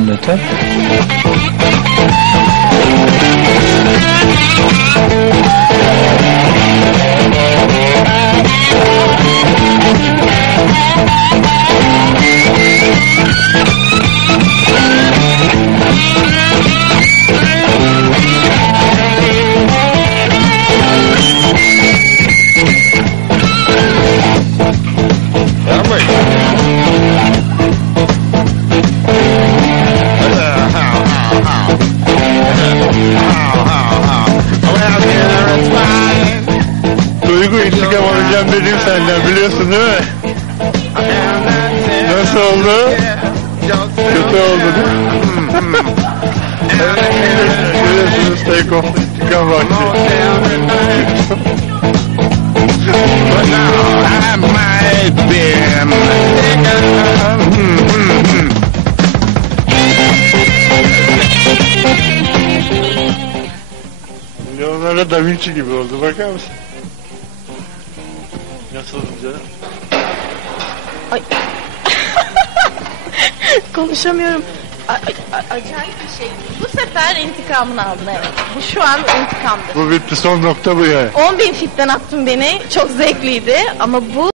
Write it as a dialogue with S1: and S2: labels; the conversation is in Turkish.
S1: minuten.
S2: Duygu intikam alacağım dedim senden biliyorsun değil mi? Nasıl oldu? Kötü oldu değil mi? Görüyorsunuz take off intikam vakti. Leonardo da Vinci gibi oldu bakar mısın? Nasıl canım?
S3: Ay. Konuşamıyorum. A- a- a- acayip bir şey. Bu sefer intikamını aldın evet. Bu şu an intikamdı.
S2: Bu bitti son nokta bu yani.
S3: 10 bin fitten attın beni. Çok zevkliydi. Ama bu